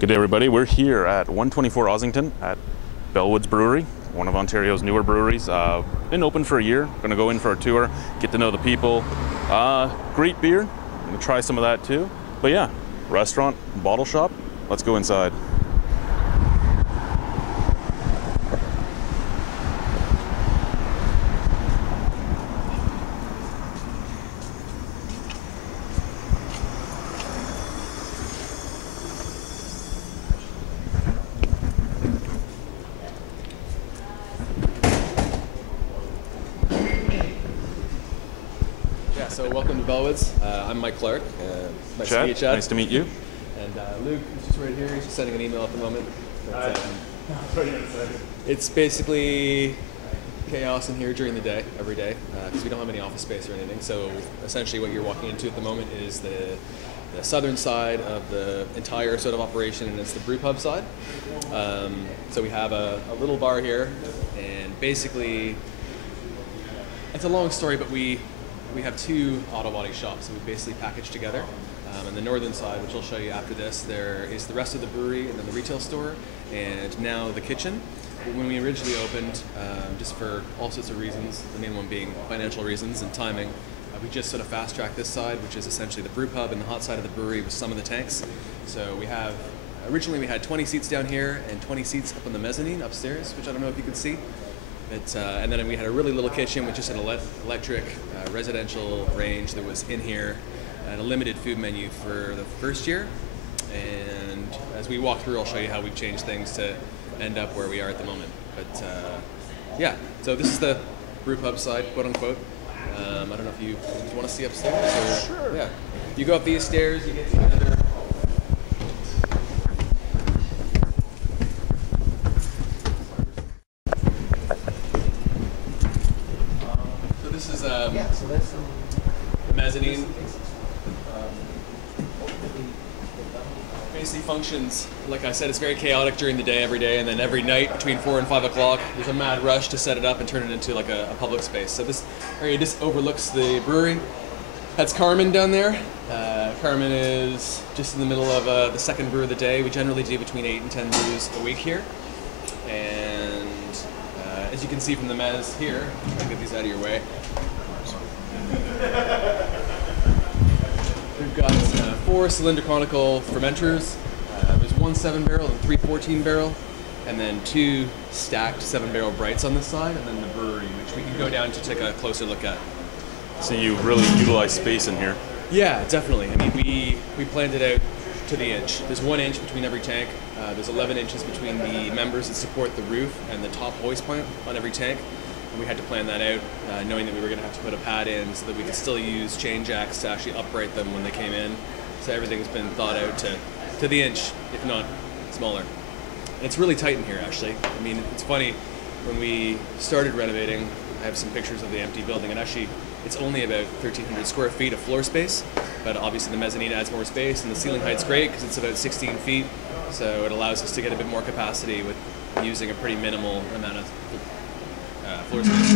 Good day, everybody. We're here at 124 Ossington at Bellwoods Brewery, one of Ontario's newer breweries. Been open for a year. Going to go in for a tour, get to know the people. Great beer. Going to try some of that too. But yeah, restaurant, bottle shop. Let's go inside. So welcome to Bellwoods. I'm Mike Clark. Nice to meet you, Chad. Nice to meet you. And Luke is just right here. He's just sending an email at the moment. But, it's basically chaos in here during the day, every day, because we don't have any office space or anything. So essentially what you're walking into at the moment is the southern side of the entire sort of operation, and it's the brew pub side. So we have a little bar here, and basically it's a long story, but we have two auto body shops that we basically package together. On the northern side, which I'll show you after this, there is the rest of the brewery and then the retail store, and now the kitchen. When we originally opened, just for all sorts of reasons, the main one being financial reasons and timing, we just sort of fast-tracked this side, which is essentially the brew pub and the hot side of the brewery with some of the tanks. So we have, originally we had 20 seats down here and 20 seats up on the mezzanine upstairs, which I don't know if you can see. And then we had a really little kitchen with just an electric residential range that was in here, and a limited food menu for the first year. And as we walk through, I'll show you how we've changed things to end up where we are at the moment. But yeah, so this is the brew pub side, quote unquote. I don't know if you want to see upstairs. Or, sure. Yeah, you go up these stairs, you get to another. So that's the mezzanine. Basically functions, like I said, it's very chaotic during the day, every day, and then every night between 4 and 5 o'clock, there's a mad rush to set it up and turn it into like a public space. So this area just overlooks the brewery. That's Carmen down there. Carmen is just in the middle of the second brew of the day. We generally do between 8 and 10 brews a week here. And as you can see from the mezz here, I'll get these out of your way. We've got 4 cylinder conical fermenters. There's 1 7-barrel and 3 14-barrel, and then 2 stacked 7-barrel brights on this side, and then the brewery, which we can go down to take a closer look at. So you really utilize space in here. Yeah, definitely. I mean, we planned it out to the inch. There's 1 inch between every tank. There's 11 inches between the members that support the roof and the top hoist plant on every tank. And we had to plan that out, knowing that we were going to have to put a pad in so that we could still use chain jacks to actually upright them when they came in. So everything's been thought out to the inch, if not smaller. And it's really tight in here, actually. I mean, it's funny, when we started renovating, I have some pictures of the empty building, and actually it's only about 1,300 square feet of floor space, but obviously the mezzanine adds more space, and the ceiling height's great because it's about 16 feet, so it allows us to get a bit more capacity with using a pretty minimal amount of floor space.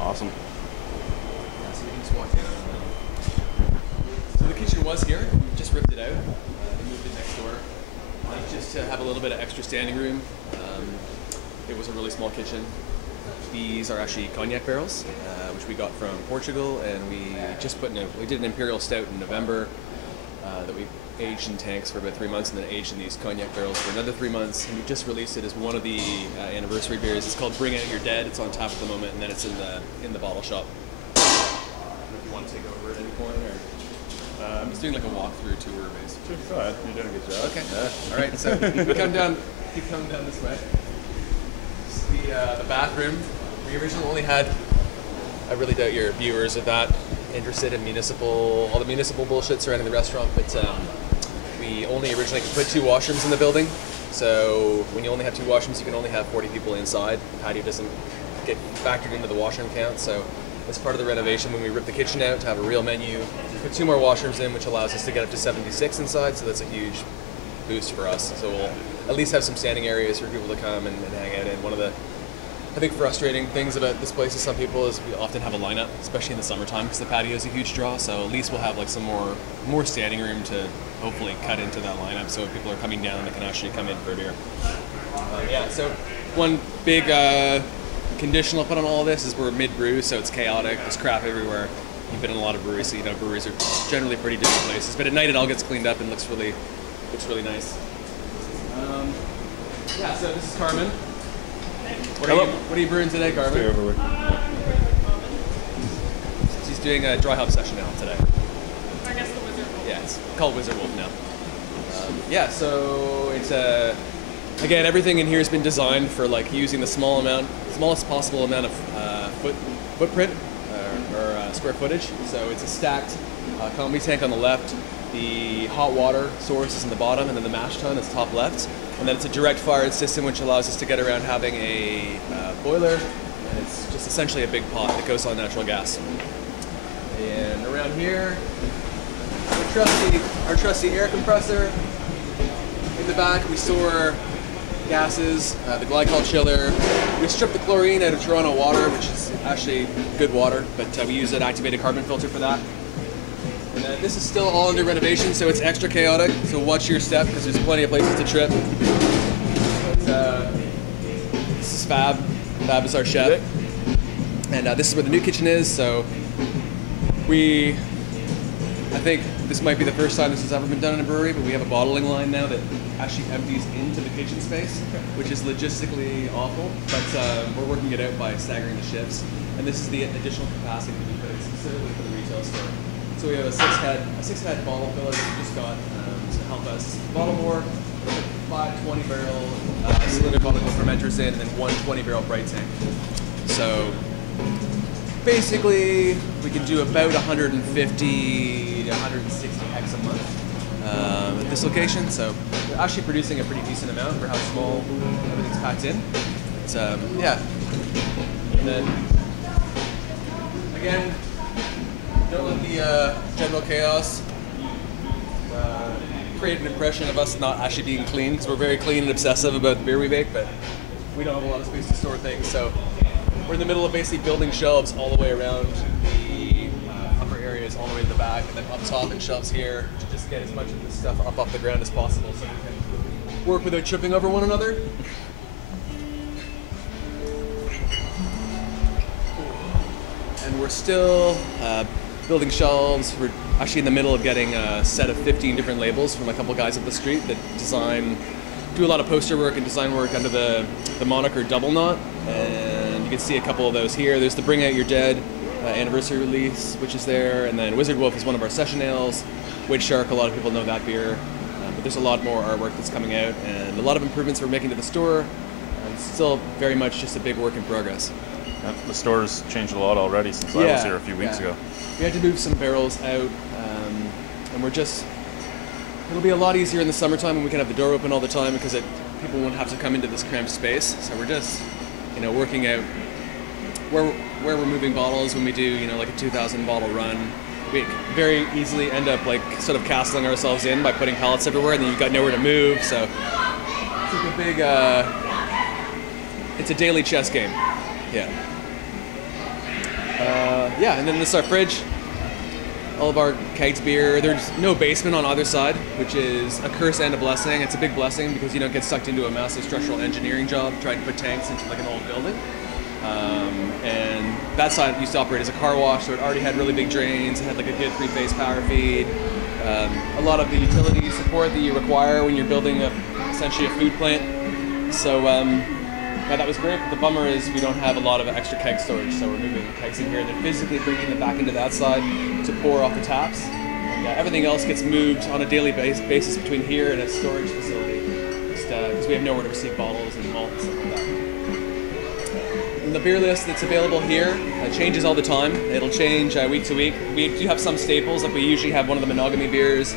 Awesome. Yeah, so you can just walk down. So the kitchen was here. We just ripped it out. We moved it next door, just to have a little bit of extra standing room. It was a really small kitchen. These are actually cognac barrels, which we got from Portugal, and we just we did an imperial stout in November that we aged in tanks for about 3 months, and then aged in these cognac barrels for another 3 months. And we just released it as one of the anniversary beers. It's called Bring Out Your Dead. It's on tap at the moment, and then it's in the bottle shop. I don't know if you want to take over at any point, or I'm just doing like a walkthrough tour, basically. Go ahead. You're doing a good job. Okay. All right. So keep coming down this way. This is the bathroom. We originally only had. I really doubt your viewers are that interested in all the municipal bullshit surrounding the restaurant, but we only originally could put 2 washrooms in the building. So when you only have 2 washrooms, you can only have 40 people inside. The patio doesn't get factored into the washroom count. So as part of the renovation, when we ripped the kitchen out to have a real menu, we put 2 more washrooms in, which allows us to get up to 76 inside. So that's a huge boost for us. So we'll at least have some standing areas for people to come and hang out in. One of the I think frustrating things about this place to some people is we often have a lineup, especially in the summertime, because the patio is a huge draw. So at least we'll have like some more standing room to hopefully cut into that lineup. So if people are coming down, they can actually come in for a beer. Yeah. So one big conditional put on all of this is we're mid-brew, so it's chaotic. There's crap everywhere. You've been in a lot of breweries, so you know breweries are generally pretty dirty places. But at night, it all gets cleaned up and looks really nice. Yeah. So this is Carmen. What are you brewing today, Carmen? Stay over with. She's doing a dry hop session now today. I guess the Wizard Wolf. Yeah, it's called Wizard Wolf now. Yeah, so it's again, everything in here has been designed for like using the smallest possible amount of footprint or square footage. So it's a stacked combi tank on the left. The hot water source is in the bottom, and then the mash tun is top left. And then it's a direct fired system, which allows us to get around having a boiler, and it's just essentially a big pot that goes on natural gas. And around here, our trusty air compressor. In the back, we store gases, the glycol chiller. We strip the chlorine out of Toronto water, which is actually good water, but we use an activated carbon filter for that. And this is still all under renovation, so it's extra chaotic. So watch your step, because there's plenty of places to trip. But, this is Fab. Fab is our chef. And this is where the new kitchen is. So I think this might be the first time this has ever been done in a brewery, but we have a bottling line now that actually empties into the kitchen space, which is logistically awful. But we're working it out by staggering the shifts. And this is the additional capacity that we put in specifically for the retail store. So we have a six-head bottle filler that we just got to help us bottle more. 5 20-barrel cylinder bottle fermenters in, and then 1 20-barrel bright tank. So basically, we can do about 150 to 160 hex a month at this location. So we're actually producing a pretty decent amount for how small everything's packed in. It's, yeah. And then again, don't let the general chaos create an impression of us not actually being clean, because we're very clean and obsessive about the beer we make, but we don't have a lot of space to store things. So we're in the middle of basically building shelves all the way around the upper areas, all the way to the back, and then up top and shelves here to just get as much of this stuff up off the ground as possible so we can work without tripping over one another. And we're still building shelves. We're actually in the middle of getting a set of 15 different labels from a couple guys up the street that do a lot of poster work and design work under the moniker Double Knot. And you can see a couple of those here. There's the Bring Out Your Dead anniversary release, which is there. And then Wizard Wolf is one of our session ales. Witch Shark, a lot of people know that beer. But there's a lot more artwork that's coming out, and a lot of improvements we're making to the store. It's still very much just a big work in progress. The store's changed a lot already since I was here a few weeks ago. We had to move some barrels out, and it'll be a lot easier in the summertime when we can have the door open all the time, because people won't have to come into this cramped space. So we're just, working out where we're moving bottles when we do, like a 2,000 bottle run. We very easily end up like sort of castling ourselves in by putting pallets everywhere, and then you've got nowhere to move. So it's like a big, it's a daily chess game. Yeah. And then this is our fridge. All of our kegs beer. There's no basement on either side, which is a curse and a blessing. It's a big blessing because you don't get sucked into a massive structural engineering job trying to put tanks into like an old building. And that side used to operate as a car wash, so it already had really big drains. It had like a good three-phase power feed. A lot of the utility support that you require when you're building essentially a food plant. So yeah, that was great, but the bummer is we don't have a lot of extra keg storage, so we're moving kegs in here and then physically bringing them back into that side to pour off the taps. And everything else gets moved on a daily basis between here and a storage facility, just because we have nowhere to receive bottles and malt and stuff like that. And the beer list that's available here changes all the time. It'll change week to week. We do have some staples, like we usually have one of the monogamy beers.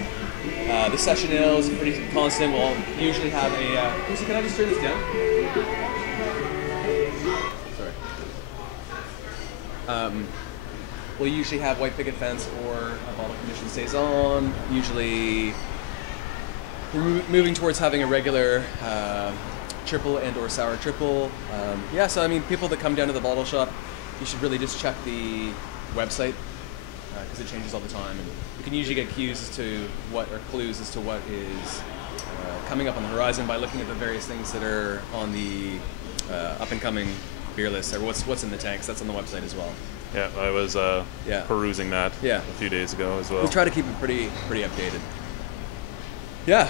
The session ale is pretty constant. We'll usually have a... Lucy, can I just turn this down? We'll usually have white picket fence or a bottle conditioned saison. Usually, we're moving towards having a regular triple and or sour triple. Yeah, so I mean, people that come down to the bottle shop, you should really just check the website because it changes all the time, and you can usually get clues as to what is coming up on the horizon by looking at the various things that are on the up and coming beer list, or what's in the tanks. That's on the website as well. Yeah, I was perusing that a few days ago as well. We try to keep it pretty updated. Yeah.